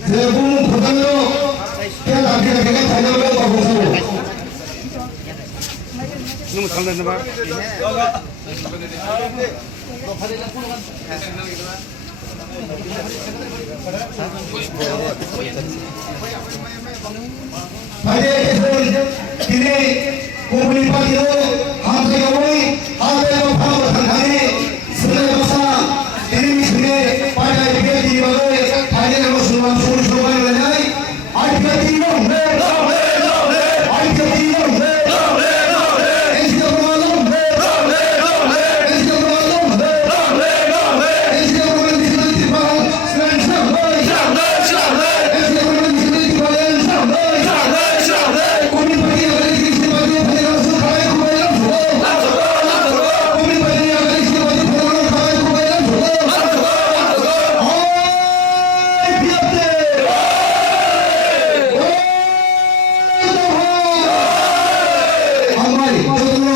Sebelum pertama, kita lagi tanya dulu bagus. 너무 장난감 봐. Pada kini komunikasi itu hamil kawin, hamil bapa tangani, sudah masa ini misalnya pada tiga di bawah, pada yang semua semua yang lain, ada tiga Piante!